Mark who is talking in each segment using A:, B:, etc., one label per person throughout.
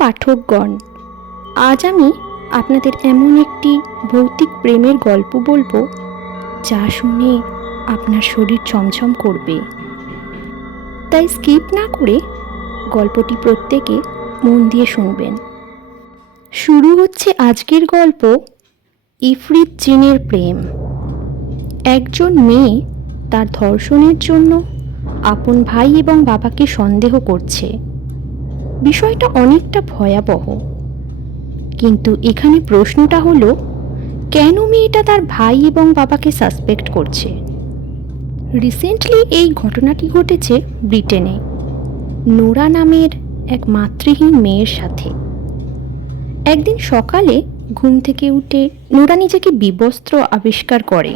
A: পাঠকগণ, আজ আমি আপনাদের এমন একটি ভৌতিক প্রেমের গল্প বলব, যা শুনে আপনার শরীর ছমছম করবে। তাই স্কিপ না করে গল্পটি প্রত্যেকে মন দিয়ে শুনবেন। শুরু হচ্ছে আজকের গল্প, ইফরিত জিনের প্রেম। একজন মেয়ে তার ধর্ষণের জন্য আপন ভাই এবং বাবাকে সন্দেহ করছে। বিষয়টা অনেকটা ভয়াবহ। কিন্তু এখানে প্রশ্নটা হলো, কেন মেয়েটা তার ভাই এবং বাবাকে সাসপেক্ট করছে? রিসেন্টলি এই ঘটনাটি ঘটেছে ব্রিটেনে, নোরা নামের এক মাতৃহীন মেয়ের সাথে। একদিন সকালে ঘুম থেকে উঠে নোরা নিজেকে বিবস্ত্র আবিষ্কার করে।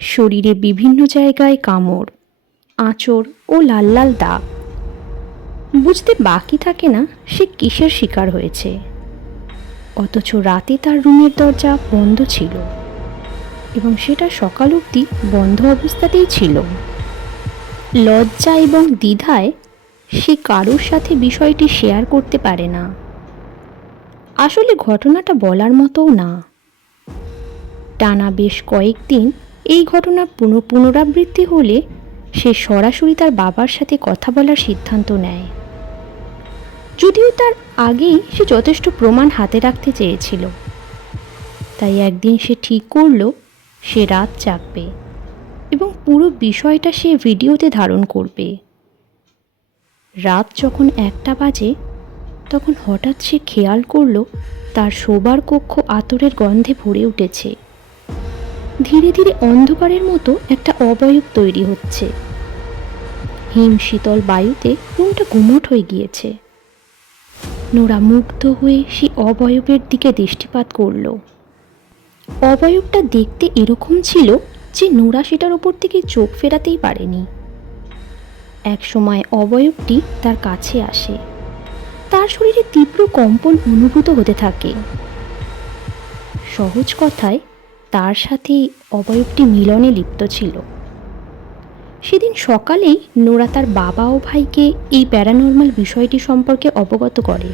A: শরীরে বিভিন্ন জায়গায় কামড়, আঁচড় ও লাল লাল দাগ। বুঝতে বাকি থাকে না সে কিসের শিকার হয়েছে। অথচ রাতে তার রুমের দরজা বন্ধ ছিল এবং সেটা সকাল অবধি বন্ধ অবস্থাতেই ছিল। লজ্জা এবং দ্বিধায় সে কারোর সাথে বিষয়টি শেয়ার করতে পারে না। আসলে ঘটনাটা বলার মতোও না। টানা বেশ কয়েকদিন এই ঘটনার পুনঃ পুনরাবৃত্তি হলে সে সরাসরি তার বাবার সাথে কথা বলার সিদ্ধান্ত নেয়। যদিও তার আগেই সে যথেষ্ট প্রমাণ হাতে রাখতে চেয়েছিল। তাই একদিন সে ঠিক করল, সে রাত জাগবে এবং পুরো বিষয়টা সে ভিডিওতে ধারণ করবে। রাত যখন একটা বাজে, তখন হঠাৎ সে খেয়াল করল, তার শোবার কক্ষ আতরের গন্ধে ভরে উঠেছে। ধীরে ধীরে অন্ধকারের মতো একটা অবয়ব তৈরি হচ্ছে। হিম শীতল বায়ুতে রুমটা গুমট হয়ে গিয়েছে। নোরা মুগ্ধ হয়ে সেই অবয়বের দিকে দৃষ্টিপাত করল। অবয়বটা দেখতে এরকম ছিল যে নোরা সেটার ওপর থেকে চোখ ফেরাতেই পারেনি। এক সময় অবয়বটি তার কাছে আসে। তার শরীরে তীব্র কম্পন অনুভূত হতে থাকে। সহজ কথায়, তার সাথে অবয়বটি মিলনে লিপ্ত ছিল। সেদিন সকালেই নোরা তার বাবা ও ভাইকে এই প্যারানর্মাল বিষয়টি সম্পর্কে অবগত করে।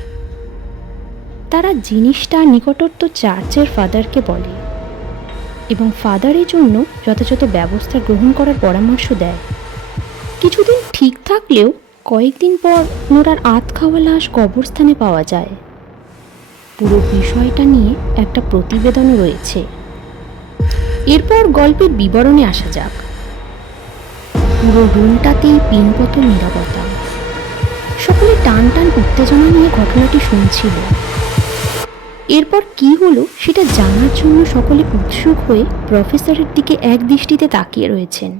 A: তারা জিনিসটা নিকটত্ব চার্চের ফাদারকে বলে এবং ফাদারের জন্য যথাযথ ব্যবস্থা গ্রহণ করার পরামর্শ দেয়। কিছুদিন ঠিক থাকলেও কয়েকদিন পর নোরার আত খাওয়া লাশ কবরস্থানে পাওয়া যায়। পুরো বিষয়টা নিয়ে একটা প্রতিবেদন রয়েছে। এরপর গল্পের বিবরণে আসা যাক। পুরো রুমটাতেই পিনপত নিরাপত্তা সকলে টান টান উত্তেজনা নিয়ে ঘটনাটি শুনছিল। এরপর কি হলো সেটা জানার জন্য সকলে উৎসুক হয়ে প্রফেসরের দিকে এক দৃষ্টিতে তাকিয়ে রয়েছেন।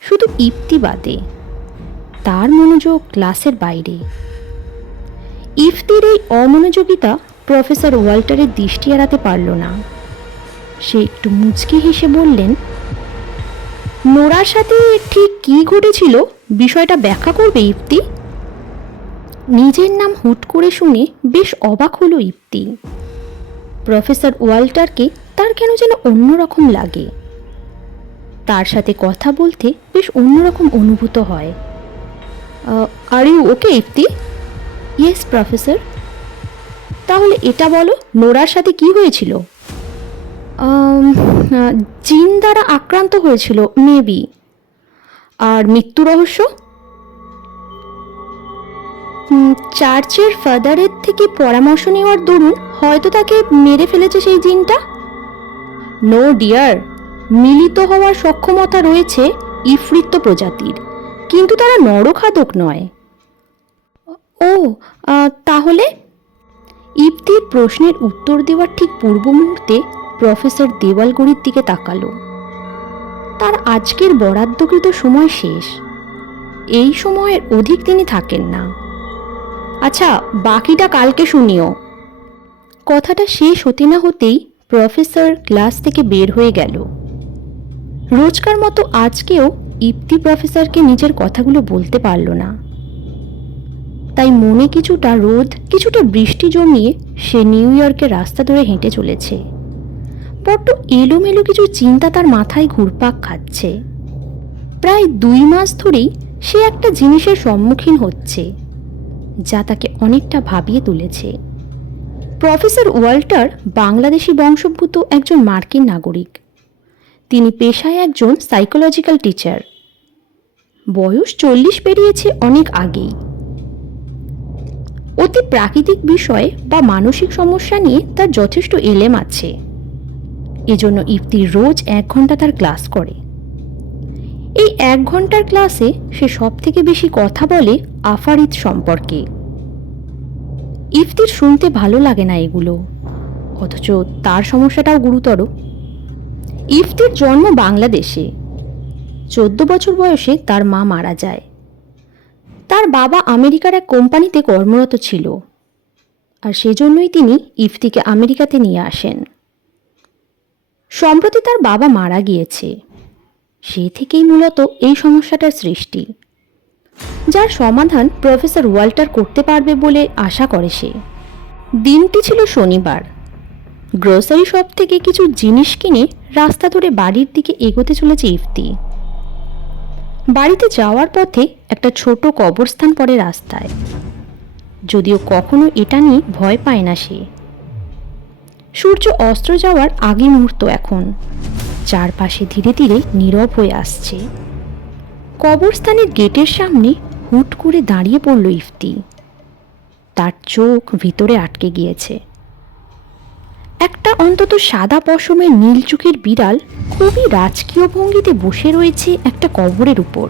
A: শুধু ইপ্তি বাদে, তার মনোযোগ ক্লাসের বাইরে। ইফতির এই অমনোযোগিতা প্রফেসর ওয়াল্টারের দৃষ্টি এড়াতে পারল না। সে একটু মুচকি হেসে বললেন নোরার সাথে ঠিক কি ঘটেছিল? বিষয়টা ব্যাখ্যা করবে ইফতি। নিজের নাম হুট করে শুনে বেশ অবাক হলো ইপ্তি প্রফেসর ওয়াল্টারকে তার কেন যেন অন্যরকম লাগে। তার সাথে কথা বলতে বেশ অন্যরকম অনুভূত হয়। Are you okay Ifti? Yes professor তাহলে এটা বলো, নোরার সাথে কি হয়েছিল? জিন দ্বারা আক্রান্ত হয়েছিল মেবি আর মৃত্যু রহস্য? চার্চের ফাদারের থেকে পরামর্শ নেওয়ার দরুন হয়তো তাকে মেরে ফেলেছে সেই জিনটা? নো ডিয়ার মিলিত হওয়ার সক্ষমতা রয়েছে ইফৃত্ত প্রজাতির, কিন্তু তারা নরখাদক নয়। ও তাহলে? ইপ্তির প্রশ্নের উত্তর দেওয়ার ঠিক পূর্ব মুহূর্তে প্রফেসর দেওয়ালগড়ির দিকে তাকালো। তার আজকের বরাদ্দকৃত সময় শেষ। এই সময়ের অধিক তিনি থাকেন না। আচ্ছা বাকিটা কালকে শুনিও। কথাটা শেষ হতে না হতেই প্রফেসর ক্লাস থেকে বের হয়ে গেল। রোজকার মতো আজকেও ইপ্তি প্রফেসরকে নিজের কথাগুলো বলতে পারল না। তাই মনে কিছুটা রোদ, কিছুটা বৃষ্টি জমিয়ে সে নিউ ইয়র্কের রাস্তা ধরে হেঁটে চলেছে। বড্ড এলোমেলো কিছু চিন্তা তার মাথায় ঘুরপাক খাচ্ছে। প্রায় দুই মাস ধরেই সে একটা জিনিসের সম্মুখীন হচ্ছে, যা তাকে অনেকটা ভাবিয়ে তুলেছে। প্রফেসর ওয়াল্টার বাংলাদেশি বংশোদ্ভূত একজন মার্কিন নাগরিক। তিনি পেশায় একজন সাইকোলজিক্যাল টিচার। বয়স চল্লিশ পেরিয়েছে অনেক আগেই। অতি প্রাকৃতিক বিষয় বা মানসিক সমস্যা নিয়ে তার যথেষ্ট এলেম আছে। এজন্য ইফতি রোজ এক ঘণ্টা তার ক্লাস করে। এই এক ঘণ্টার ক্লাসে সে সব থেকে বেশি কথা বলে আফারিদ সম্পর্কে। ইফতির শুনতে ভালো লাগে না এগুলো, অথচ তার সমস্যাটাও গুরুতর। ইফতির জন্ম বাংলাদেশে। চোদ্দ বছর বয়সে তার মা মারা যায়। তার বাবা আমেরিকার এক কোম্পানিতে কর্মরত ছিল। আর সেজন্যই তিনি ইফতিকে আমেরিকাতে নিয়ে আসেন। সম্প্রতি তার বাবা মারা গিয়েছে। সে থেকেই মূলত এই সমস্যাটার সৃষ্টি। যার সমাধান প্রফেসর ওয়াল্টার করতে পারবে বলে আশা করে সে। দিনটি ছিল শনিবার। গ্রোসারি শপ থেকে কিছু জিনিস কিনে রাস্তা ধরে বাড়ির দিকে এগোতে চলেছে ইফতি। বাড়িতে যাওয়ার পথে একটা ছোট কবরস্থান পড়ে রাস্তায়। যদিও কখনো এটা নিয়ে ভয় পায় না সে। সূর্য অস্ত্র যাওয়ার আগে মুহূর্ত এখন। চারপাশে ধীরে ধীরে নীরব হয়ে আসছে। কবরস্থানের গেটের সামনে হুট করে দাঁড়িয়ে পড়ল ইফতি। তার চোখ ভিতরে আটকে গিয়েছে। একটা অন্তত সাদা পশমের চোখের বিড়াল খুবই রাজকীয় ভঙ্গিতে বসে রয়েছে একটা কবরের উপর।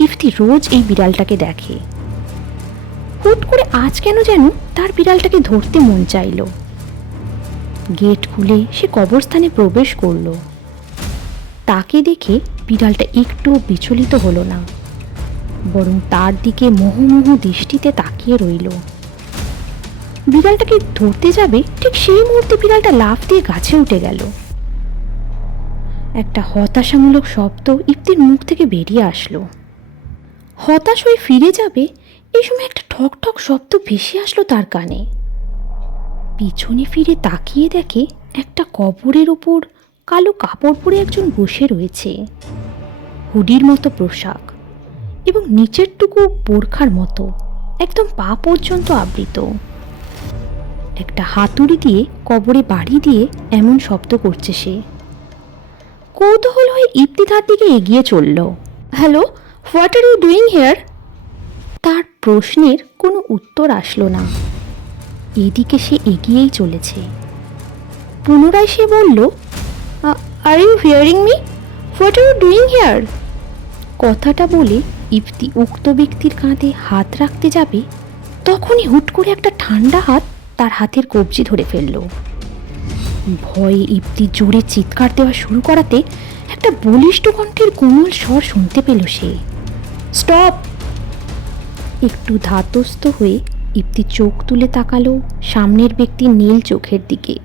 A: ইফতি রোজ এই বিড়ালটাকে দেখে। হুট করে আজ কেন যেন তার বিড়ালটাকে ধরতে মন চাইল। গেট খুলে সে কবরস্থানে প্রবেশ করল। তাকে দেখে বিড়ালটা একটু বিচলিত হলো না, বরং তার দিকে মোহমোহ দৃষ্টিতে তাকিয়ে রইল। বিড়ালটাকে ধরতে যাবে, ঠিক সেই মুহূর্তে বিড়ালটা লাফ দিয়ে গাছে উঠে গেল। একটা হতাশামূলক শব্দ ইফতির মুখ থেকে বেরিয়ে আসলো। হতাশ হয়ে ফিরে যাবে এই সময় একটা ঠক ঠক শব্দ ভেসে আসলো তার কানে। পিছনে ফিরে তাকিয়ে দেখে একটা কবরের ওপর কালো কাপড় পরে একজন বসে রয়েছে। হুডির মতো পোশাক এবং নিচেরটুকু বোরখার মতো, একদম পা পর্যন্ত আবৃত। একটা হাতুড়ি দিয়ে কবরে বাড়ি দিয়ে এমন শব্দ করছে সে। কৌতূহল হয়ে ইপ্তি তার দিকে এগিয়ে চলল। Hello, what are you doing here? তার প্রশ্নের কোনো উত্তর আসলো না। এদিকে সে এগিয়েই চলেছে। পুনরায় সে বলল are you hearing me what are you doing here কথাটা বলে ইফতি উক্ত ব্যক্তির কাঁধে হাত রাখতে যাবে, তখনই হুট করে একটা ঠান্ডা হাত তার হাতের কবজি ধরে ফেলল। ভয়ে ইফতি জোরে চিৎকার দেওয়া শুরু করাতে একটা বলিষ্ঠ কণ্ঠের কোমল স্বর শুনতে পেল সে। স্টপ একটু ধাতস্থ হয়ে ইপ্তি চোখ তুলে তাকালো সামনের ব্যক্তি নীল চোখের দিকে।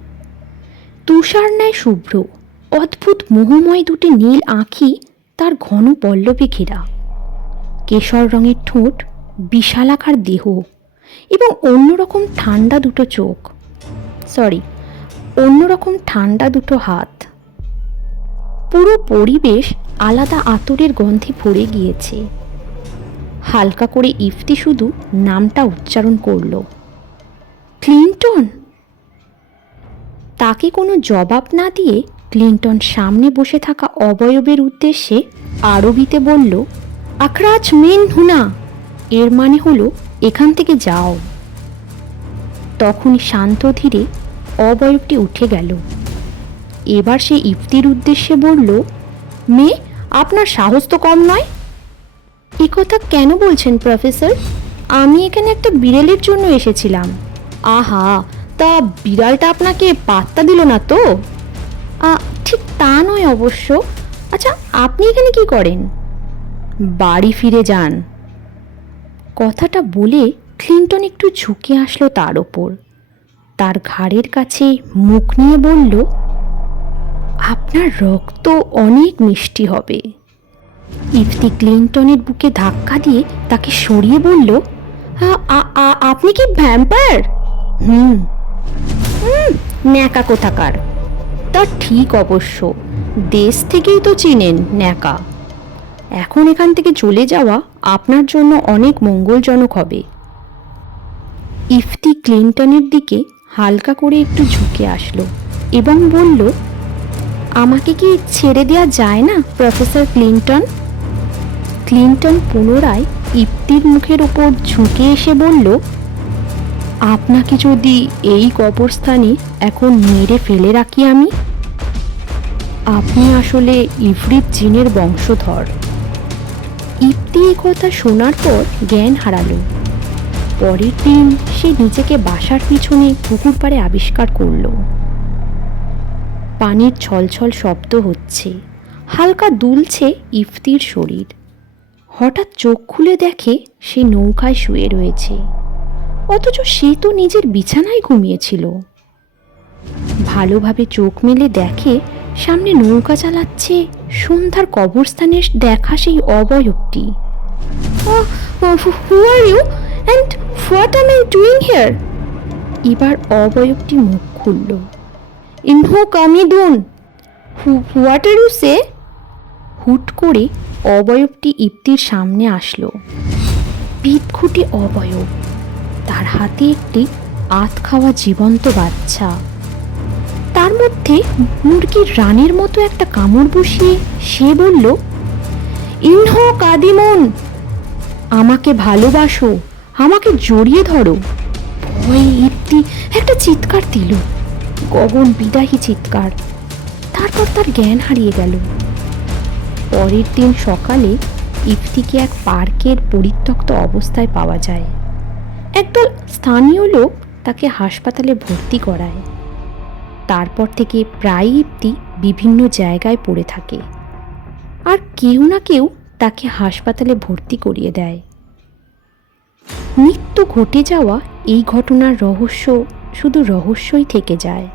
A: তুষার ন্যায় শুভ্র, অদ্ভুত মোহময় দুটি নীল আঁখি তার ঘন পল্লবে ঘেরা। কেশর রঙের ঠোঁট, বিশালাকার দেহ এবং অন্যরকম ঠান্ডা দুটো চোখ। সরি অন্যরকম ঠান্ডা দুটো হাত। পুরো পরিবেশ আলাদা আতরের গন্ধে ভরে গিয়েছে। হালকা করে ইফতি শুধু নামটা উচ্চারণ করল। ক্লিন্টন? তাকে কোনো জবাব না দিয়ে ক্লিন্টন সামনে বসে থাকা অবয়বের উদ্দেশ্যে আরবিতে বলল আখরাজ মেন হুনা। এর মানে হলো, এখান থেকে যাও। তখনই শান্ত ধীরে অবয়বটি উঠে গেল। এবার সে ইফতির উদ্দেশ্যে বলল, মেয়ে, আপনার সাহস তো কম নয়। এ কথা কেন বলছেন, প্রফেসর? আমি এখানে একটা বিড়ালের জন্য এসেছিলাম। আহা, তা বিড়ালটা আপনাকে পাত্তা দিল না তো? ঠিক তা নয় অবশ্য। আচ্ছা আপনি এখানে কি করেন? বাড়ি ফিরে যান। কথাটা বলে ক্লিন্টন একটু ঝুঁকে আসলো তার ওপর। তার ঘাড়ের কাছে মুখ নিয়ে বলল, আপনার রক্ত অনেক মিষ্টি হবে। ইফতি ক্লিন্টনের বুকে ধাক্কা দিয়ে তাকে সরিয়ে বলল, "আ- আ- আ- আপনি কি ভ্যাম্পায়ার? হুম। হুম, ন্যাকা কোথাকার? তা ঠিক অবশ্য। দেশ থেকেই তো চিনেন ন্যাকা। এখন এখান থেকে চলে যাওয়া আপনার জন্য অনেক মঙ্গলজনক হবে। ইফতি ক্লিন্টনের দিকে হালকা করে একটু ঝুঁকে আসলো এবং বলল আমাকে কি ছেড়ে দেওয়া যায় না, প্রফেসর ক্লিন্টন? ক্লিন্টন পুনরায় ইফতির মুখের ওপর ঝুঁকে এসে বলল, আপনাকে যদি এই কবরস্থানে এখন মেরে ফেলে রাখি আমি? আপনি আসলে ইফরিত জিনের বংশধর। ইফতি এ কথা শোনার পর জ্ঞান হারালো। পরের দিন সে নিজেকে বাসার পিছনে পুকুর পাড়ে আবিষ্কার করল। পানির ছলছল শব্দ হচ্ছে। হালকা দুলছে ইফতির শরীর। হঠাৎ চোখ খুলে দেখে সে নৌকায় শুয়ে রয়েছে। অথচ সে তো নিজের বিছানায় ঘুমিয়েছিল। ভালোভাবে চোখ মেলে দেখে সামনে নৌকা চালাচ্ছে সন্ধ্যার কবরস্থানের দেখা সেই অবয়বটি। অ্যান্ড হিয়ার এবার অবয়বটি মুখ খুলল। ইনহো কামিদুন হোয়াট আর ইউ সে? হুট করে অবয়বটি ইপ্তির সামনে আসলো। পিতখুটি অবয়ব। তার হাতে একটি আত খাওয়া জীবন্ত বাচ্চা। তার মধ্যে মুরগির রানের মতো একটা কামড় বসিয়ে সে বলল ইনহো কাদিমন, আমাকে ভালোবাসো, আমাকে জড়িয়ে ধরো। ভয়ে ইপ্তি একটা চিৎকার দিল। গগন বিদায়ী চিৎকার। তারপর তার জ্ঞান হারিয়ে গেল। পরের দিন সকালে ইফতিকে এক পার্কের পরিত্যক্ত অবস্থায় পাওয়া যায়। একদল স্থানীয় লোক তাকে হাসপাতালে ভর্তি করায়। তারপর থেকে প্রায় ইফতি বিভিন্ন জায়গায় পড়ে থাকে। আর কেউ না কেউ তাকে হাসপাতালে ভর্তি করিয়ে দেয়। নিত্য ঘটে যাওয়া এই ঘটনার রহস্য শুধু রহস্যই থেকে যায়।